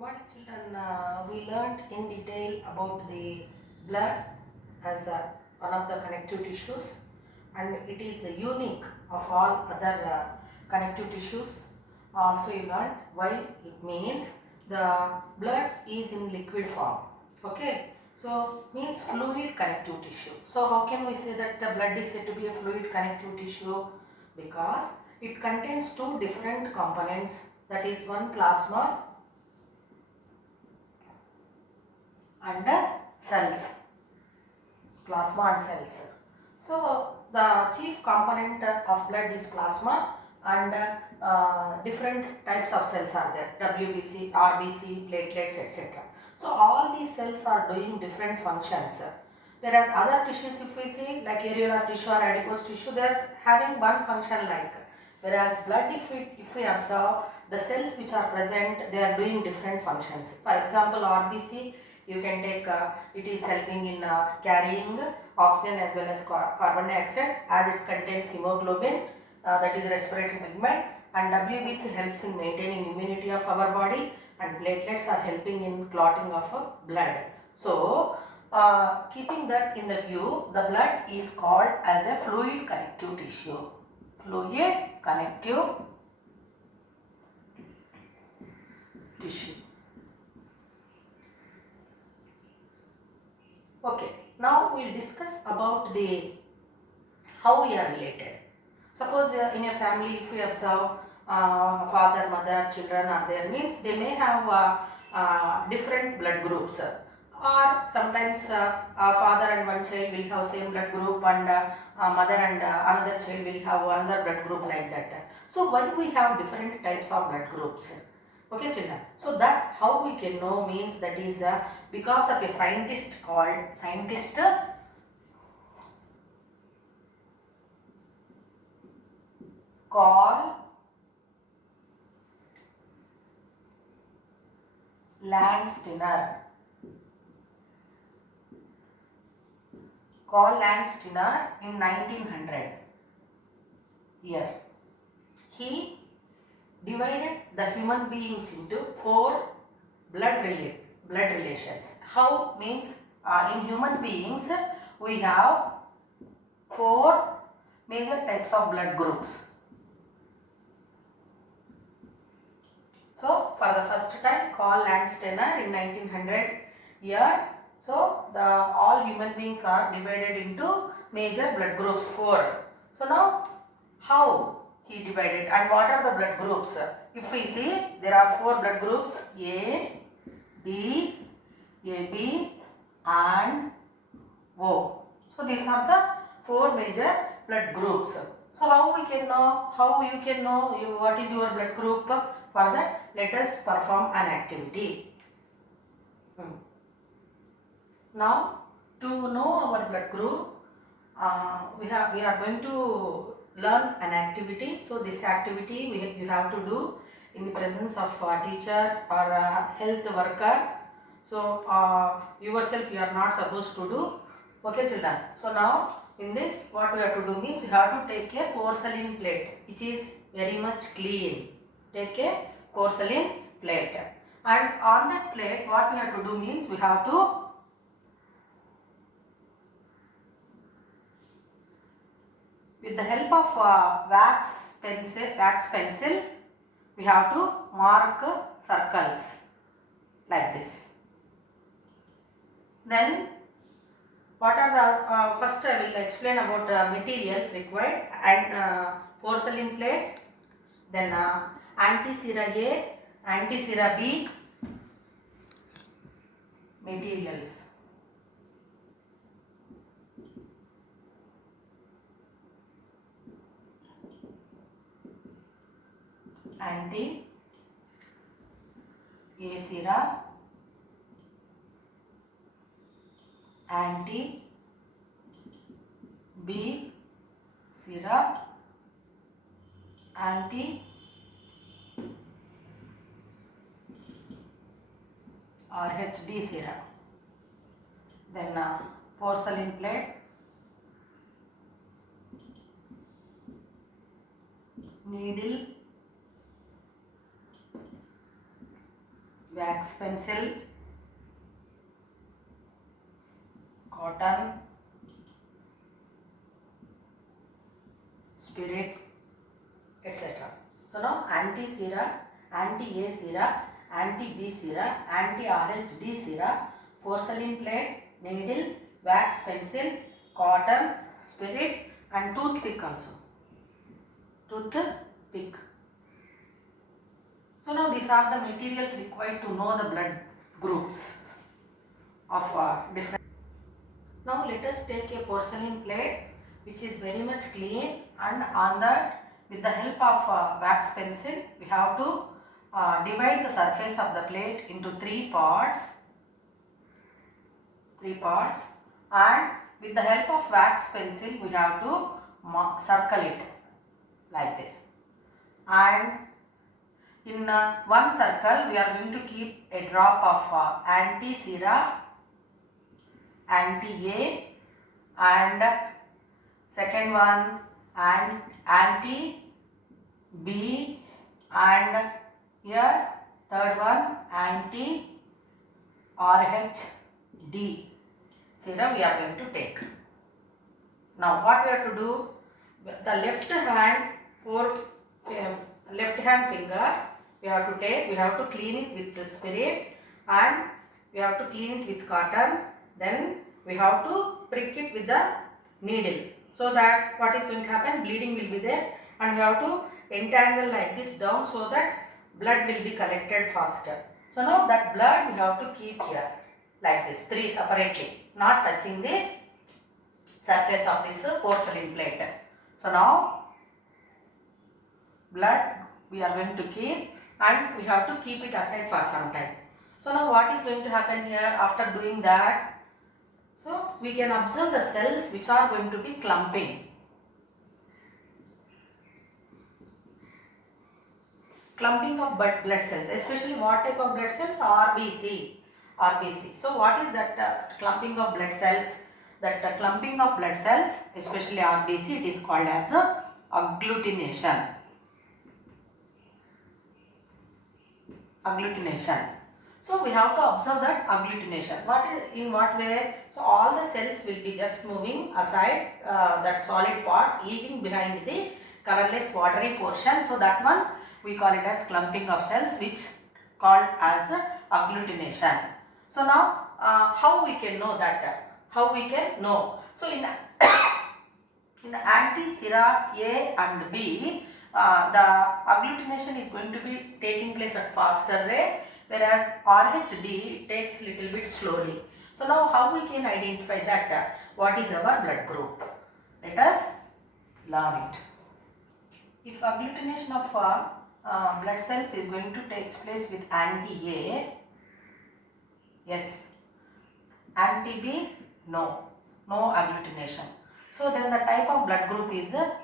morning, children. We learned in detail about the blood as one of the connective tissues, and it is unique of all other connective tissues. Also, you learned why it means the blood is in liquid form. Okay, so means fluid connective tissue. So, how can we say that the blood is said to be a fluid connective tissue? Because it contains two different components, that is one plasma and cells, plasma and cells. So the chief component of blood is plasma, and different types of cells are there, WBC, RBC, platelets, etc. So all these cells are doing different functions. Whereas other tissues, if we see like areolar tissue or adipose tissue, they are having one function like. Whereas blood, if we observe the cells which are present, they are doing different functions. For example, RBC, you can take it is helping in carrying oxygen as well as carbon dioxide, as it contains hemoglobin, that is respiratory pigment, and WBC helps in maintaining immunity of our body, and platelets are helping in clotting of blood. So keeping that in the view, the blood is called as a fluid connective tissue. Fluid connective tissue. Okay, now we will discuss about the how we are related. Suppose in a family, if we observe father, mother, children are there, means they may have different blood groups, or sometimes father and one child will have same blood group, and mother and another child will have another blood group, like that. So why we have different types of blood groups? Okay, children. So that how we can know means that is because of a scientist called Carl Landsteiner. Carl Landsteiner in 1900 year. He divided the human beings into four blood relations. How means in human beings we have four major types of blood groups. So for the first time, Carl Landsteiner in 1900 year. So the all human beings are divided into major blood groups, four. So now how he divided and what are the blood groups? If we see, there are four blood groups, A, B, AB and O. So these are the four major blood groups. So how we can know, how you can know what is your blood group? For that, let us perform an activity. Now, to know our blood group, we are going to learn an activity. So this activity you have to do in the presence of a teacher or a health worker. So yourself you are not supposed to do. Okay, children. So now in this, what we have to do means you have to take a porcelain plate which is very much clean. Take a porcelain plate, and on that plate what we have to do means we have to with the help of wax pencil, we have to mark circles like this. Then what are the first I will explain about materials required, and porcelain plate, then anti-sera A, anti-sera B materials. Anti A sera, anti B sera, anti RH-D sera. Then porcelain plate, needle, wax pencil, cotton, spirit, etc. So now anti-sera, anti-A sera, anti-B sera, anti-RHD sera, porcelain plate, needle, wax pencil, cotton, spirit and toothpick also. Toothpick. So now these are the materials required to know the blood groups of different. Now let us take a porcelain plate which is very much clean, and on that with the help of wax pencil we have to divide the surface of the plate into three parts, and with the help of wax pencil we have to circle it like this, and in one circle we are going to keep a drop of anti-sera, anti-A, and second one and anti-B, and here third one anti-RHD sera we are going to take. Now what we have to do, the left hand finger we have to take, we have to clean it with the spirit, and we have to clean it with cotton, then we have to prick it with the needle, so that what is going to happen, bleeding will be there, and we have to entangle like this down so that blood will be collected faster. So now that blood we have to keep here like this, three separately, not touching the surface of this porcelain plate. So now blood we are going to keep, and we have to keep it aside for some time. So now what is going to happen here after doing that? So we can observe the cells which are going to be clumping. Clumping of blood cells, especially what type of blood cells? RBC. So what is that clumping of blood cells? That clumping of blood cells, especially RBC, it is called as agglutination. So we have to observe that agglutination. In what way? So all the cells will be just moving aside that solid part, leaving behind the colorless watery portion. So that one we call it as clumping of cells, which called as agglutination. So now how we can know that? How we can know? So in anti-sera A and B, the agglutination is going to be taking place at faster rate, whereas RHD takes little bit slowly. So now how we can identify that what is our blood group? Let us learn it. If agglutination of blood cells is going to take place with anti-A, yes. Anti-B, no agglutination. So then the type of blood group is A.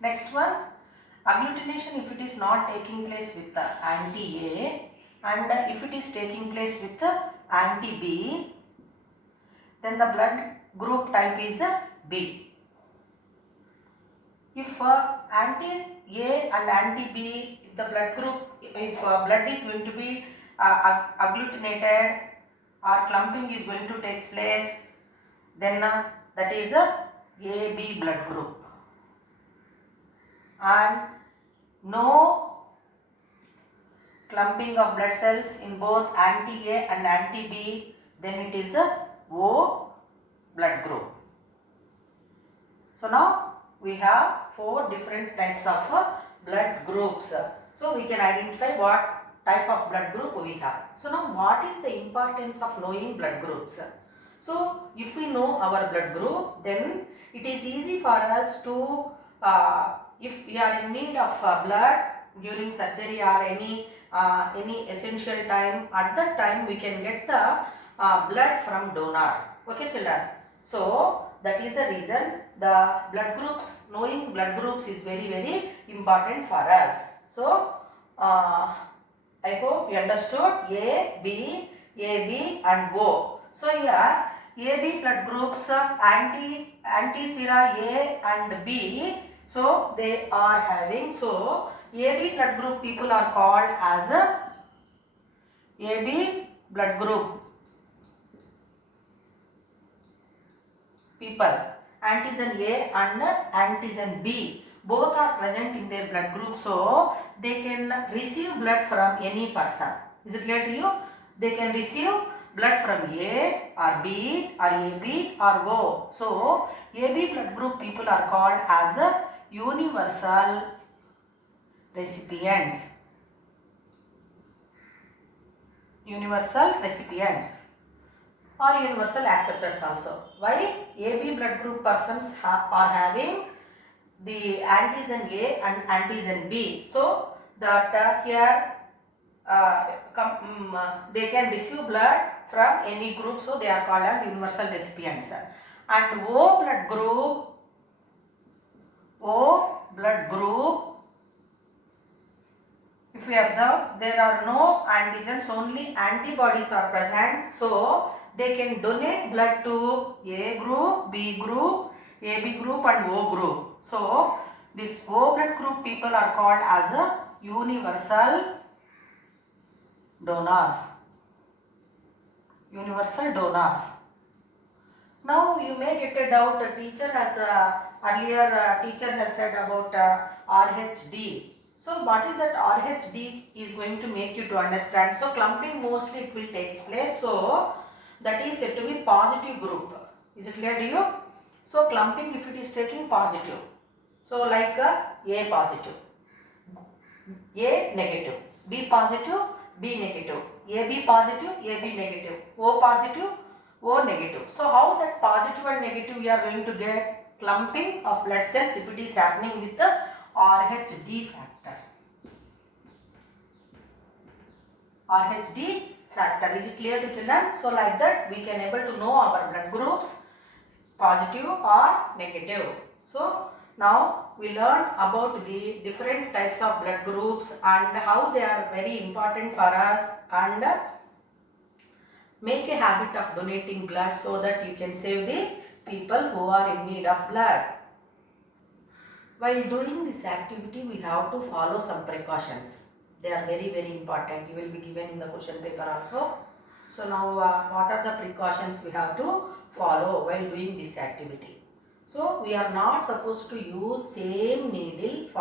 Next one, agglutination if it is not taking place with the anti-A, and if it is taking place with the anti-B, then the blood group type is B. If anti-A and anti-B, if the blood group, if blood is going to be agglutinated or clumping is going to take place, then that is a AB blood group. And no clumping of blood cells in both anti-A and anti-B, then it is a O blood group. So now we have 4 different types of blood groups. So we can identify what type of blood group we have. So now what is the importance of knowing blood groups? So if we know our blood group, then it is easy for us to if we are in need of blood during surgery or any essential time, at that time we can get the blood from donor. Okay children. So that is the reason the blood groups, knowing blood groups is very, very important for us. So I hope you understood A, B, AB and O. So here AB blood groups anti-sera A and B. So they are having, so AB blood group people are called as a AB blood group people. Antigen A and antigen B both are present in their blood group, so they can receive blood from any person. Is it clear to you? They can receive blood from A or B or AB or O. So AB blood group people are called as a universal recipients. Universal recipients or universal acceptors also. Why? AB blood group persons are having the antigen A and antigen B. So that here they can receive blood from any group, so they are called as universal recipients. And O blood group, if we observe, there are no antigens, only antibodies are present, so they can donate blood to A group, B group, AB group and O group. So this O blood group people are called as a universal donors. Universal donors. Now you may get a doubt. Teacher has teacher has said about RHD. So what is that RHD is going to make you to understand. So clumping mostly it will take place. So that is said to be positive group. Is it clear to you? So clumping if it is taking positive. So like A positive, A negative, B positive, B negative, AB positive, AB negative, O positive, O negative. So how that positive and negative we are going to get? Clumping of blood cells if it is happening with the RHD factor. RHD factor. Is it clear to children? So like that we can able to know our blood groups positive or negative. So now we learned about the different types of blood groups and how they are very important for us, and make a habit of donating blood so that you can save the people who are in need of blood. While doing this activity, we have to follow some precautions. They are very important. You will be given in the question paper also. So now what are the precautions we have to follow while doing this activity? So we are not supposed to use same needle for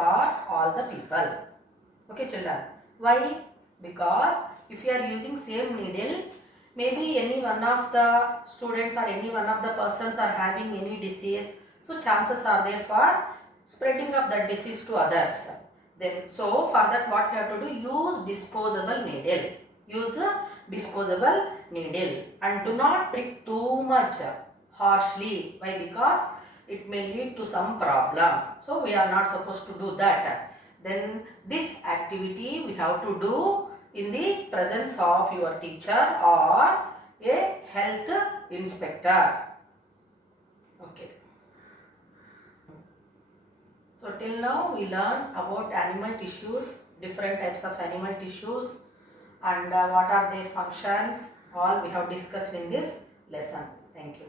all the people. Okay children. Why? Because if you are using same needle, maybe any one of the students or any one of the persons are having any disease. So chances are there for spreading of that disease to others. Then so for that what you have to do? Use disposable needle. Use a disposable needle and do not prick too much harshly. Why? Because it may lead to some problem. So we are not supposed to do that. Then this activity we have to do in the presence of your teacher or a health inspector. Okay. So till now we learned about animal tissues, different types of animal tissues, and what are their functions. All we have discussed in this lesson. Thank you.